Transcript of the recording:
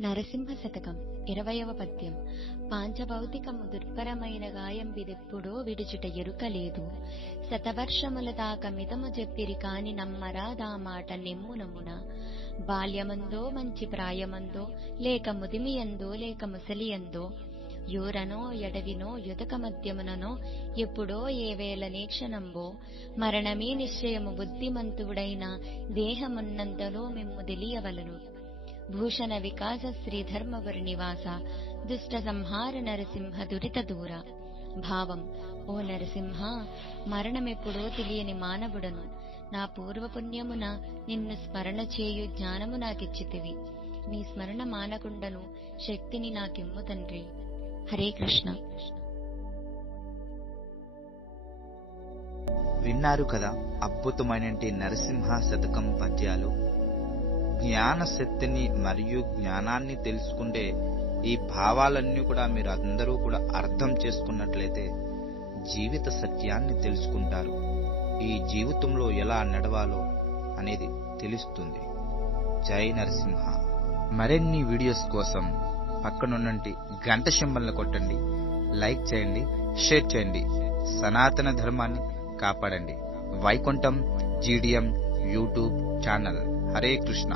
నరసింహ శతకం ఇరవయవ పద్యం. పాంచభౌతికము దుర్భరమైన గాయం విదెప్పుడో విడుచుట ఎరుక లేదు శతవర్షముల దాకా మితము చెప్పిరి కాని నమ్మరాదా మాట నిమ్ము నమున. బాల్యమందో మంచి ప్రాయమందో లేక ముదిమియందో లేక ముసలియందో యూరనో ఎడవినో యుదక మధ్యముననో ఎప్పుడో ఏ వేళ నేక్షణంబో మరణమే నిశ్చయము బుద్ధిమంతుడైన దేహమున్నంతలో మిమ్ము తెలియవలను. భూషణ వికాస శ్రీధర్మవరి నివాస దుష్ట సంహార నరసింహ దురిత దూర. భావం ఓ నరసింహ మరణమెప్పుడో తెలియని మానవుడను. నా పూర్వపుణ్యమున నిన్ను స్మరణ చేయు జ్ఞానము నాకిచ్చితివి. నీ స్మరణ మానకుండను శక్తిని నాకిమ్ము తండ్రి. హరే కృష్ణ. విన్నారు కదా అద్భుతమైనటి నరసింహ శతకం పద్యాలు. జ్ఞాన శక్తిని మరియు జ్ఞానాన్ని తెలుసుకుంటే ఈ భావాలన్నీ కూడా మీరు అందరూ కూడా అర్థం చేసుకున్నట్లయితే జీవిత సత్యాన్ని తెలుసుకుంటారు. ఈ జీవితంలో ఎలా నడవాలో అనేది తెలుస్తుంది. జై నరసింహ. మరిన్ని వీడియోస్ కోసం పక్కనున్నటి గంట సింబల్ని కొట్టండి. లైక్ చేయండి షేర్ చేయండి. సనాతన ధర్మాన్ని కాపాడండి. Vaikuntham GDM YouTube channel. Hare Krishna